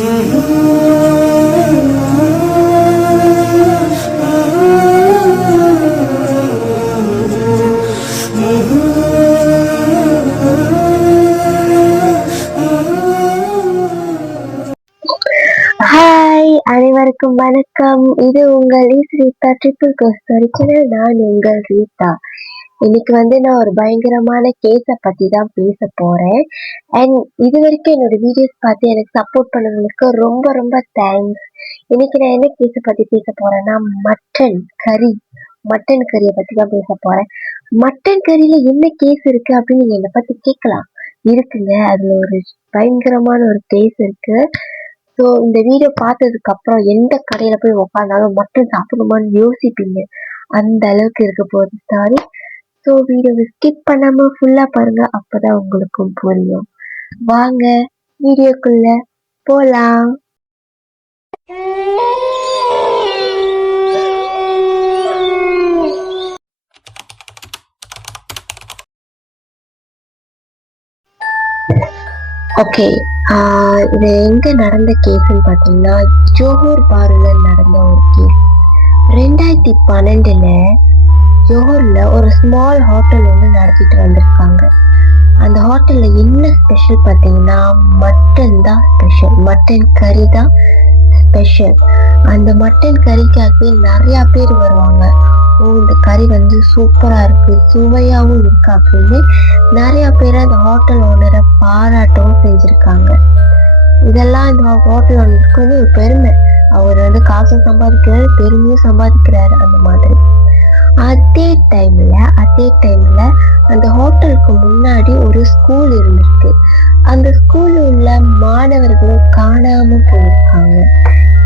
Hi, அனைவருக்கும் வணக்கம். இது உங்கள் ரீதா ட்ரிபிள் கோஸ்டரி சேனல். நான் உங்கள் ரீதா. இன்னைக்கு நான் ஒரு பயங்கரமான கேஸ பத்தி தான் பேச போறேன். அண்ட் இது வரைக்கும் என்னோட வீடியோஸ் பார்த்து எனக்கு சப்போர்ட் பண்ணவங்களுக்கு ரொம்ப ரொம்ப தேங்க்ஸ். இன்னைக்கு நான் என்ன கேஸ பத்தி பேச போறேன்னா, மட்டன் கறியை பத்தி தான் பேச போறேன். மட்டன் கறியில என்ன கேஸ் இருக்கு அப்படின்னு நீங்க என்னை பத்தி கேட்கலாம். இருக்குங்க, அதுல ஒரு பயங்கரமான ஒரு கேஸ் இருக்கு. ஸோ இந்த வீடியோ பார்த்ததுக்கு அப்புறம் எந்த கடையில போய் உட்காந்தாலும் மட்டன் சாப்பிடணுமான்னு யோசிப்பீங்க. அந்த அளவுக்கு இருக்க போகுது ஸ்டாரி. ஸோ வீடியோவை ஸ்கிப் பண்ணாம ஃபுல்லா பாருங்க, அப்பதான் உங்களுக்கும் புரியும். வாங்க வீடியோக்குள்ள போலாம். ஓகே, இது எங்க நடந்த கேஸ்ன்னு பாத்தீங்கன்னா, ஜோஹர் பார்ல நடந்த ஒரு கேஸ். 2012 ஜோஹர்ல ஒரு ஸ்மால் ஹோட்டல் நடத்திட்டு வந்திருக்காங்க. அந்த ஹோட்டல்ல என்ன ஸ்பெஷல் பாத்தீங்கன்னா, மட்டன் தான் ஸ்பெஷல், மட்டன் கறி தான் ஸ்பெஷல். அந்த மட்டன் கறிக்காகவே நிறைய பேர் வருவாங்க. இந்த கறி சூப்பரா இருக்கு, சுவையாவும் இருக்கு அப்படின்னு நிறைய பேர் அந்த ஹோட்டல் ஓனரை பாராட்டவும் செஞ்சிருக்காங்க. இதெல்லாம் இந்த ஹோட்டல் ஓனருக்கு ஒரு பெருமை. அவர் காசும் சம்பாதிக்கிறாரு, பெருமையும் சம்பாதிக்கிறாரு. அந்த மாதிரி அதே டைம்ல அந்த ஹோட்டலுக்கு முன்னாடி ஒரு ஸ்கூல் இருந்திருக்கு. அந்த ஸ்கூல்ல உள்ள மாணவர்களும் காணாம போயிருக்காங்க.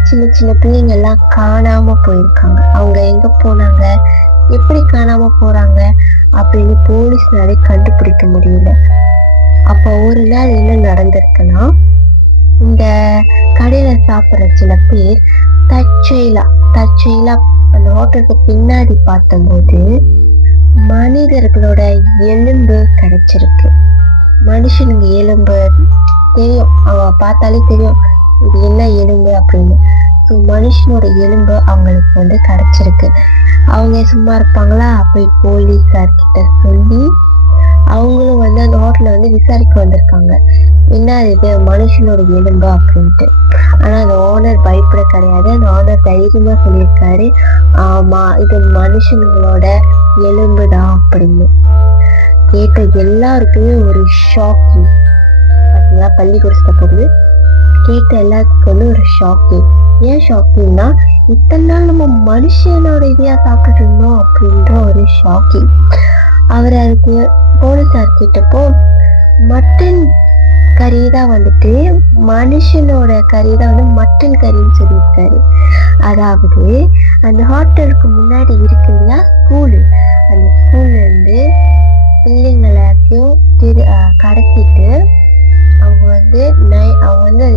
சின்ன சின்ன பிள்ளைங்க எல்லாம் காணாம போயிருக்காங்க. அவங்க எங்க போனாங்க, எப்படி காணாம போறாங்க அப்படின்னு போலீஸ்னாலே கண்டுபிடிக்க முடியல. அப்ப ஒரு நாள் என்ன நடந்திருக்குன்னா, இந்த கடையில சாப்பிடுற சில பேர் தற்செயலா அந்த ஹோட்டலுக்கு பின்னாடி பார்த்தபோது மனிதர்களோட எலும்பு கிடைச்சிருக்கு. மனுஷனுங்க எலும்பு தெரியும், அவங்க பார்த்தாலே தெரியும் இது என்ன எலும்பு அப்படின்னு. ஸோ மனுஷனோட எலும்பு அவங்களுக்கு கிடைச்சிருக்கு. அவங்க சும்மா இருப்பாங்களா, போய் போலீஸார்கிட்ட சொல்லி அவங்களும் அந்த ஹோட்டல்ல விசாரிக்க வந்திருக்காங்க, என்ன இது மனுஷனோட எலும்பு அப்படின்ட்டு. ஆனா அந்த ஓனர் பயப்பட கிடையாது. அந்த ஓனர் தைரியமா சொல்லியிருக்காரு, ஆமா இது மனுஷங்களோட எலும்பு தான் அப்படின்னு. கேட்ட எல்லாருக்குமே ஒரு ஷாக்கிங். பார்த்தீங்களா, பள்ளிக்கூடத்தை பொருள் கேட்ட எல்லாத்துக்கும் ஒரு ஷாக்கிங். ஏன் ஷாக்கிங்னா, இத்தனை நாள் நம்ம மனுஷனோட இதையா சாப்பிட்டுட்டு இருந்தோம் அப்படின்ற ஒரு ஷாக்கிங். அவர் அதுக்கு போலீஸார் கேட்டப்போ மட்டன் கறி தான் மனுஷனோட கறி தான் மட்டன் கறின்னு சொல்லியிருக்காரு. அதாவது அந்த ஹோட்டலுக்கு முன்னாடி இருக்கு இல்லையா ஸ்கூலு, அந்த ஸ்கூல்ல பிள்ளைங்களையும் கடத்திட்டு அவங்க அது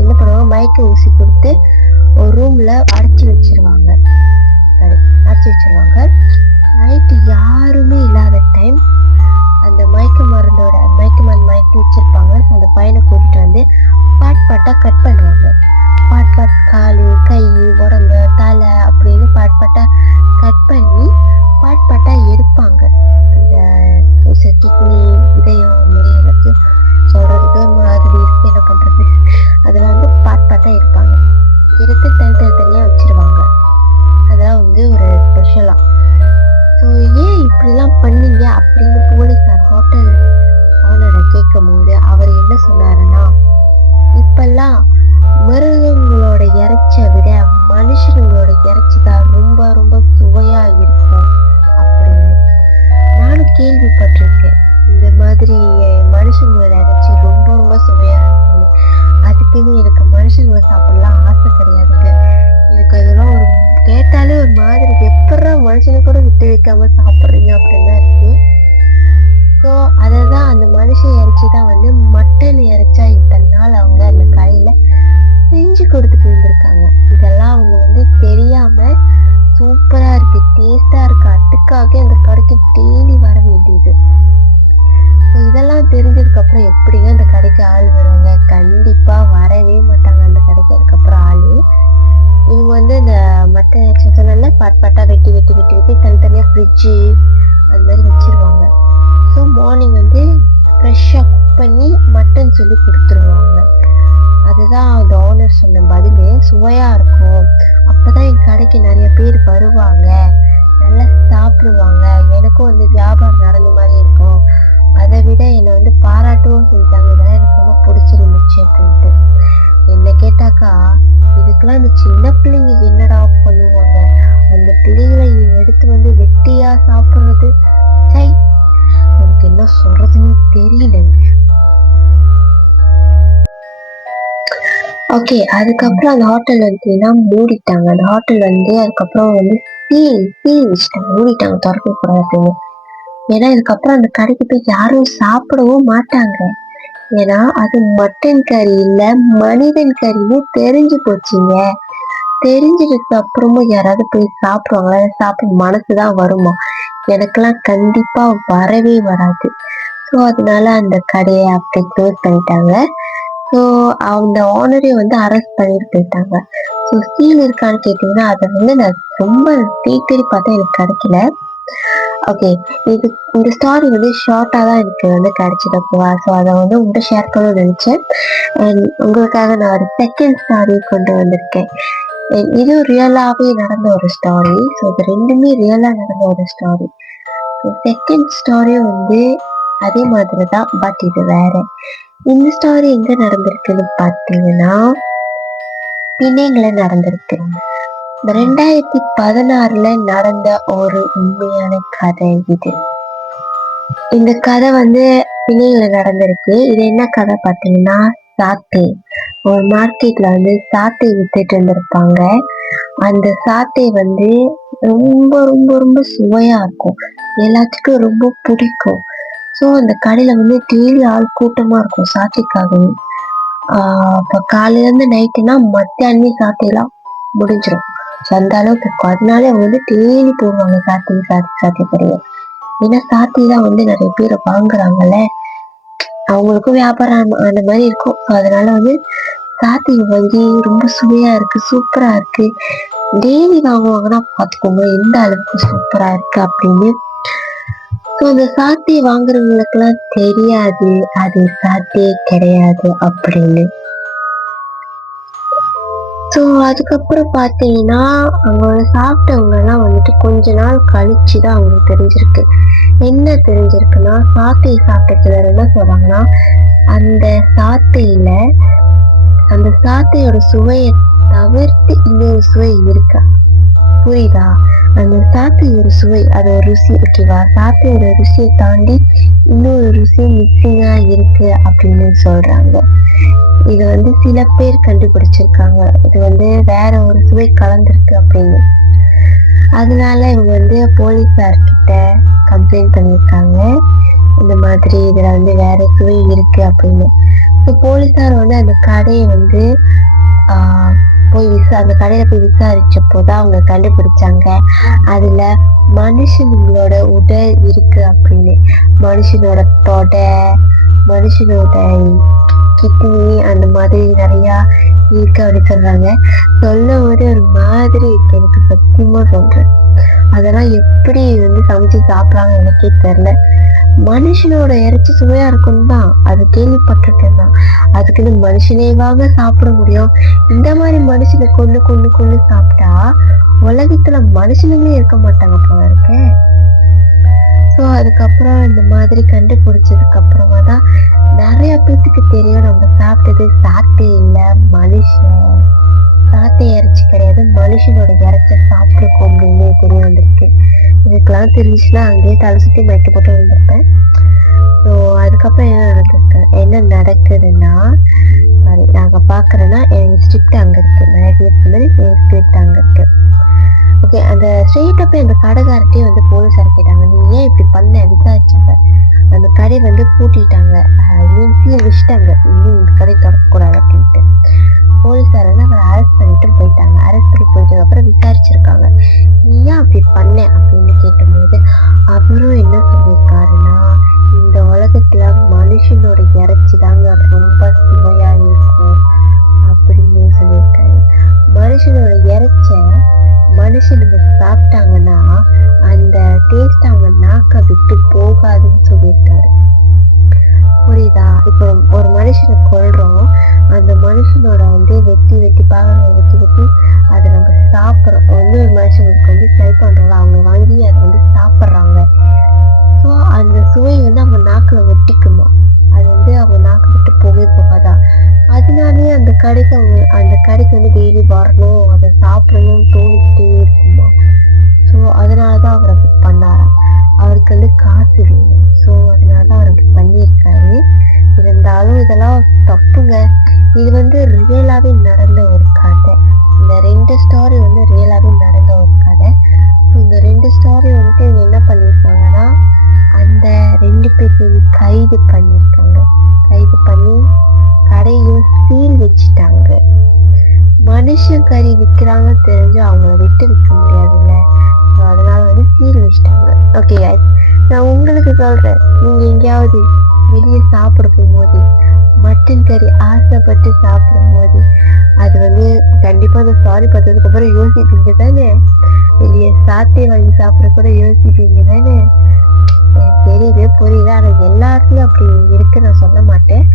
என்ன பண்ணுவாங்க, மயக்க ஊசி கொடுத்து ஒரு ரூம்ல அடைச்சி வச்சிருவாங்க. நைட்டு யாருமே இல்லாத டைம் அந்த மயக்க மருந்து வச்சிருப்பாங்க. அந்த பையனை கூட்டிட்டு பாட்டா கட் பண்ணுவாங்க. காலு, கை, உடம்பு, தலை அப்படின்னு பாட்டா கட் பண்ணி பாட்டா எடுப்பாங்க. அந்த கிட்னி, இதயம், எல்லாத்தையும் சொல்றதுக்கு மாதிரி இருக்கு, என்ன பண்றது. அதுல பாட்டா எடுப்பாங்க, எடுத்து தனித்தனியா வச்சிருவாங்க. அதான் ஒரு ஸ்பெஷலா. ஸோ ஏன் இப்படிலாம் பண்ணீங்க அப்படின்னு போலீஸார் ஹோட்டல் ஓனரை கேட்கும் போது அவர் என்ன சொன்னாருன்னா, இப்பெல்லாம் மிருகங்களோட இறைச்சியை விட மனுஷங்களோட இறைச்சி தான் ரொம்ப ரொம்ப சுவையா இருக்கும் அப்படின்னு. நானும் கேள்விப்பட்டிருக்கேன், இந்த மாதிரி மனுஷங்களோட இறைச்சி ரொம்ப ரொம்ப சுவையா இருக்கும்னு. அதுக்குன்னு எனக்கு மனுஷங்களை சாப்பிடலாம் ஆசை கிடையாதுங்க. எனக்கு அதெல்லாம் கேட்டாலே ஒரு மாதிரி, எப்படா மனுஷனை கூட விட்டு வைக்காம சாப்பிட்றீங்க அப்படின்னு தான் இருக்கு. ஸோ அதைதான் அந்த மனுஷன் இறைச்சிதான் மட்டன் இறைச்சா இத்தனை நாள் அவங்க அந்த கடையில செஞ்சு கொடுத்துட்டு இருந்திருக்காங்க. இதெல்லாம் அவங்க தெரியாம சூப்பரா இருக்கு, டேஸ்டா இருக்கு, அதுக்காக அந்த கடைக்கு தேடி வர வேண்டியது. இதெல்லாம் தெரிஞ்சதுக்கு அப்புறம் எப்படிங்க அந்த கடைக்கு ஆள் வருவாங்க? கண்டிப்பா வரவே மாட்டாங்க அந்த கடைக்கு. மட்டன் இறைச்சி சொன்னால பாட்டா வெட்டி வெட்டி வெட்டி வெட்டி தனித்தனியாக ஃப்ரிட்ஜு அது மாதிரி வச்சிருவாங்க. ஸோ மார்னிங் வந்து ஃப்ரெஷ்ஷாக குக் பண்ணி மட்டன் சொல்லி கொடுத்துருவாங்க. அதுதான் அந்த ஓனர் சொன்ன பதிலே, சுவையாக இருக்கும், அப்போ தான் என் கடைக்கு நிறைய பேர் வருவாங்க, நல்லா சாப்பிடுவாங்க, எனக்கும் வந்து வியாபாரம் நடந்த மாதிரி இருக்கும், அதை விட என்னை வந்து பாராட்டவும் செஞ்சாங்க, இதெல்லாம் எனக்கு ரொம்ப பிடிச்சிருந்துச்சு அப்படின்ட்டு. என்ன கேட்டாக்கா இதுக்கெல்லாம் இந்த சின்ன பிள்ளைங்க என்னடா பண்ணுவாங்க, அந்த பிள்ளைங்களை எடுத்து வந்து வெட்டியா சாப்பிடுறது, சை எனக்கு என்ன சொல்றதுன்னு தெரியல. ஓகே, அதுக்கப்புறம் அந்த ஹோட்டல் வந்து மூடிட்டாங்க. அந்த ஹோட்டல் வந்து அதுக்கப்புறம் வந்து சீல் வச்சுட்டாங்க, மூடிட்டாங்க, திறக்க கூடாதுன்னு. ஏன்னா இதுக்கப்புறம் அந்த கடைக்கு போய் யாரும் சாப்பிடவும் மாட்டாங்க. ஏன்னா அது மட்டன் கறி இல்ல மனிதன் கறின்னு தெரிஞ்சு போச்சுங்க. தெரிஞ்சதுக்கு அப்புறமும் யாராவது போய் சாப்பிடுவாங்களா? சாப்பிட மனசுதான் வருமா? எனக்கெல்லாம் கண்டிப்பா வரவே வராது. ஸோ அதனால அந்த கடையை அப்படி க்ளோஸ் பண்ணிட்டாங்க. ஸோ அந்த ஓனரே வந்து அரெஸ்ட் பண்ணிட்டு போயிட்டாங்க. ஸோ சீல் இருக்கான்னு கேட்டீங்கன்னா அதை வந்து நான் ரொம்ப தேடி பார்த்தா எனக்கு கிடைக்கல. ஓகே, இந்த ஸ்டாரி வந்து ஷார்ட்டாக தான் எனக்கு வந்து கிடைச்சது. ஓகேவா? ஸோ அதை வந்து உங்கள்கிட்ட ஷேர் பண்ணணும்னு நினச்சேன். உங்களுக்காக நான் ஒரு செகண்ட் ஸ்டாரி கொண்டு வந்திருக்கேன். இது ரியலாகவே நடந்த ஒரு ஸ்டாரி. ஸோ இது ரெண்டுமே ரியலாக நடந்த ஒரு ஸ்டாரி. செகண்ட் ஸ்டாரியும் வந்து அதே மாதிரி தான், பட் இது வேற. இந்த ஸ்டாரி எங்க நடந்திருக்குன்னு பார்த்தீங்கன்னா பிணைங்கள நடந்திருக்கு. 2016 நடந்த ஒரு உண்மையான கதை இது. இந்த கதை வந்து பிணைங்கள நடந்திருக்கு. இது என்ன கதை பார்த்தீங்கன்னா, சாத்தை. ஒரு மார்க்கெட்ல வந்து சாத்தை வித்துட்டு இருந்திருப்பாங்க. அந்த சாத்தை வந்து ரொம்ப ரொம்ப ரொம்ப சுவையா இருக்கும், எல்லாத்துக்கும் ரொம்ப பிடிக்கும். ஸோ அந்த கடையில வந்து டெய்லி ஆள் கூட்டமா இருக்கும் சாத்தைக்காகவே. இப்போ காலையிலேருந்து நைட்டுனா மத்தியானமே சாத்தையெல்லாம் முடிஞ்சிடும். ஸோ அந்த அளவுக்கு இருக்கும். அதனால அவங்க வந்து டெய்லி போடுவாங்க சாத்தி கடையை. ஏன்னா சாத்தி தான் வந்து நிறைய பேர் வாங்குறாங்கல்ல, அவங்களுக்கும் வியாபாரம் அந்த மாதிரி இருக்கும். ஸோ அதனால வந்து சாத்தி வாங்கி ரொம்ப சுவையா இருக்கு, சூப்பரா இருக்கு, டெய்லி வாங்குவாங்கன்னா பார்த்துக்கோங்க எந்த அளவுக்கு சூப்பரா இருக்கு அப்படின்னு. ஸோ அந்த சாத்தியை வாங்குறவங்களுக்கெல்லாம் தெரியாது அது சாத்தியே கிடையாது அப்படின்னு. ஸோ அதுக்கப்புறம் பார்த்தீங்கன்னா அவங்க சாப்பிட்டவங்கலாம் வந்துட்டு கொஞ்ச நாள் கழிச்சு தான் அவங்களுக்கு தெரிஞ்சிருக்கு. என்ன தெரிஞ்சிருக்குன்னா, சாத்தையை சாப்பிட்ட சிலர் என்ன சொல்றாங்கன்னா, அந்த சாத்தையில அந்த சாத்தையோட சுவையை தவிர்த்து இன்னொரு சுவை இருக்கா, புரியுதா? அந்த சாத்தையோட சுவை, அது ஒரு ருசி, ஓகேவா? சாத்தையோட ருசியை தாண்டி இன்னொரு ருசி மிக்சிங்கா இருக்கு அப்படின்னு சொல்றாங்க. இது வந்து சில பேர் கண்டுபிடிச்சிருக்காங்க, இது வந்து வேற ஒரு சுவை கலந்துருக்கு அப்படின்னு. அதனால இவங்க வந்து போலீஸார்கிட்ட கம்ப்ளைண்ட் பண்ணியிருக்காங்க, இந்த மாதிரி இதுல வந்து வேற சுவை இருக்கு அப்படின்னு. ஸோ போலீஸார் வந்து அந்த கடையை வந்து போய் அந்த கடையில போய் விசாரிச்சப்போதான் அவங்க கண்டுபிடிச்சாங்க, அதுல மனுஷங்களோட உடல் இருக்கு அப்படின்னு. மனுஷனோட தொடை, மனுஷனோட கிட்னி, அந்த மாதிரி நிறைய இருக்கு அப்படின்னு சொல்றாங்க. சொல்ல போது ஒரு மாதிரி இருக்கு, எனக்கு சத்தியமா சொல்றேன். அதெல்லாம் எப்படி வந்து சமைச்சு சாப்பிடுறாங்க எனக்கே தெரியல. மனுஷனோட இறைச்சி சுவையா இருக்கும் தான், அது கேள்விப்பட்டிருக்கேன் தான். அதுக்குன்னு மனுஷனேவாக சாப்பிட முடியும்? இந்த மாதிரி மனுஷனை கொண்டு கொண்டு கொண்டு சாப்பிட்டா உலகத்துல மனுஷனுங்களே இருக்க மாட்டாங்க போல இருக்கு. ஸோ அதுக்கப்புறம் இந்த மாதிரி கண்டுபிடிச்சதுக்கு அப்புறமா தான் நிறைய பேத்துக்கு தெரியும், நம்ம சாப்பிட்டது சாத்தை இல்லை, மனுஷன். சாத்தை இறைச்சி கிடையாது, மனுஷனோட இறைச்ச சாப்பிட்டுருக்கோம் அப்படின்னு தெரிய வந்திருக்கு. இதுக்கெல்லாம் தெரிஞ்சுச்சுன்னா அங்கேயே தலை சுற்றி மயக்க போட்டு வந்திருப்பேன். ஸோ அதுக்கப்புறம் என்ன நடக்குதுன்னா, சாரி, நாங்கள் பார்க்குறேன்னா என் ஸ்ட்ரிப்ட் அங்கே இருக்கு, நான் என் ஸ்ட்ரிப்ட் அங்கே இருக்கு. ஓகே, அந்த ஸ்ட்ரெயிட்டா போய் அந்த கடைக்கார்ட்டே வந்து போலீஸார் கேட்டாங்க, நீ ஏன் இப்படி பண்ண விசாரிச்சாங்க. அந்த கடை வந்து பூட்டிட்டாங்க, சீல் வச்சுட்டாங்க, இன்னும் இந்த கடை திறக்கக்கூடாது அப்படின்ட்டு. போலீஸார் வந்து அவரை அரெஸ்ட் பண்ணிட்டு போயிட்டாங்க. அரெஸ்ட் பண்ணி போயிட்டதுக்கு அப்புறம் விசாரிச்சிருக்காங்க, நீ ஏன் அப்படி பண்ண அப்படின்னு கேட்டபோது அவரும் என்ன சொல்லியிருக்காருன்னா, இந்த உலகத்துல மனுஷனோட இறைச்சி தாங்க ரொம்ப சுவையா இருக்கும் அப்படின்னு சொல்லியிருக்காரு. மனுஷனோட இறைச்ச மனுஷனுங்க சாப்பிட்டாங்கன்னா அந்த டேஸ்ட் அவங்க நாக்க விட்டு போகாதுன்னு சொல்லியிருக்காரு. புரியுதா? இப்போ ஒரு மனுஷனை கொல்றோம், அந்த மனுஷனோட வெட்டி வெட்டி பாகங்களை வெட்டி வெட்டி அதை நம்ம சாப்பிட்றோம். ஒரு மனுஷனுக்கு ட்ரை பண்றோம்ல, அவங்க வாங்கி அதை சாப்பிட்றாங்க. ஸோ அந்த சுவை அவங்க நாக்குல ஒட்டிக்குமா, அது அவங்க நாக்கு விட்டு போகவே போகாதா. அதனாலேயே அந்த கடைக்கு டெய்லி வரணும், அதை சாப்பிடணும்னு தோணிக்கிட்டே இருக்குமா. ஸோ அதனாலதான் அவர் அப்படி பண்ணாராம். அவருக்கு காசு வேணும். ஸோ அதனாலதான் அவர் அப்படி பண்ணியிருக்காரு. இருந்தாலும் இதெல்லாம் தப்புங்க. இது ரியலாவே நடந்த ஒரு கதை. இந்த 2 ஸ்டோரி ரியலாவே நடந்த ஒரு கதை. இந்த 2 ஸ்டோரி இவங்க என்ன பண்ணியிருக்காங்கன்னா, அந்த 2 பேரையும் கைது பண்ணியிருக்காங்க. கைது பண்ணி கடையும் சீல் வச்சுட்டாங்க. மனுஷன் கறி விற்கிறாங்க தெரிஞ்சு அவங்கள விட்டு விற்க முடியாதுல்ல. அதனால சீல் வச்சுட்டாங்க. ஓகே guys, நான் உங்களுக்கு சொல்றேன், நீங்க எங்கேயாவது வெளியே சாப்பிட போகும்போது மட்டன் கறி ஆசைப்பட்டு சாப்பிடும் போது அது கண்டிப்பா அந்த ஸ்டாரி பார்த்ததுக்கு அப்புறம் யோசிப்பீங்க தானே. வெளியே சாத்தே வாங்கி சாப்பிட கூட யோசிப்பீங்க தானே. தெரியுது, புரியுது. ஆனா எல்லா இடத்துலயும் அப்படி இருக்கு நான் சொல்ல மாட்டேன்.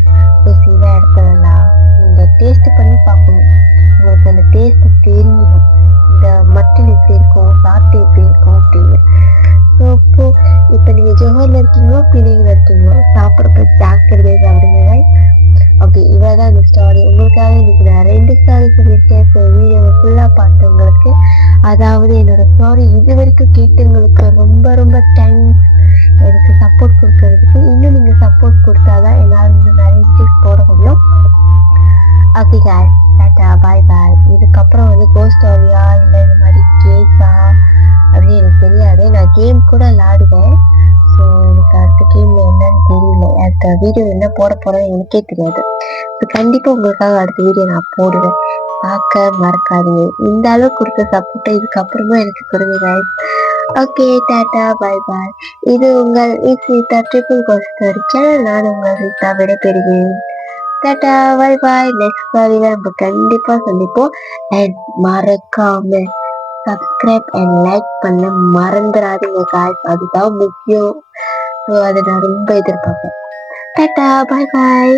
சில இடத்துலலாம் நீங்க டேஸ்ட் பண்ணி பார்க்கணும். உங்களுக்கு அந்த டேஸ்ட் தெரியணும், இந்த மட்டன் எப்படி இருக்கும், சாப்பிட்டு எப்படி இருக்கும் அப்படின்னு. ஸோ இப்போ நீங்க ஜோஹர்ல இருக்கீங்களோ பிள்ளைங்கள இருக்கீங்களோ, சாப்பிட்றப்ப ஜாக்கிரதையா சாப்பிடுங்க. ஓகே, இவ்வளவுதான் இந்த ஸ்டாரி. உங்களுக்காக இன்னைக்கு நான் 2 ஸ்டாரி சொல்லியிருக்கேன். ஸோ வீடியோவை ஃபுல்லா பார்த்தவங்களுக்கு, அதாவது என்னோட ஸ்டாரி இது வரைக்கும் கேட்டவங்களுக்கு ரொம்ப ரொம்ப தேங்க்ஸ். எனக்கு சப்போர்ட் கொடுக்கறதுக்கு இன்னும் நீங்க சப்போர்ட் கொடுத்தாதான் என்னால் நிறைய வீடியோஸ் போட முடியும். ஓகே guys, டாடா, பாய் பாய். இதுக்கப்புறம் கோஸ்ட் ஸ்டோரியா இல்லை இந்த மாதிரி கேஸா அப்படின்னு எனக்கு தெரியாது. நான் கேம் கூட விளாடுவேன். ஸோ எனக்கு அடுத்த கேம்ல என்னன்னு தெரியல, அடுத்த வீடியோ என்ன போட போறேன்னு எனக்கே தெரியாது. ஸோ கண்டிப்பா உங்களுக்காக அடுத்த வீடியோ நான் போடுவேன், பார்க்க மறக்காதீங்க. இந்த அளவுக்கு கொடுத்த சப்போர்ட்டை இதுக்கப்புறமா எனக்கு கொடுங்க guys. ஓகே, டாடா, பாய் பாய். இது உங்கள் Rita triple cost story channel. நான் உங்கள் ரீதா விடைபெறுகிறேன். டாடா, பாய் பாய். நெக்ஸ்ட் ஸ்டோரியில நம்ம கண்டிப்பா சந்திப்போம். அண்ட் மறக்காம சப்ஸ்கிரைப் அண்ட் லைக் பண்ண மறந்துடாதீங்க guys, அதுதான் முக்கியம். ஸோ அதை நான் ரொம்ப எதிர்பார்ப்பேன். டாடா, பாய் பாய்.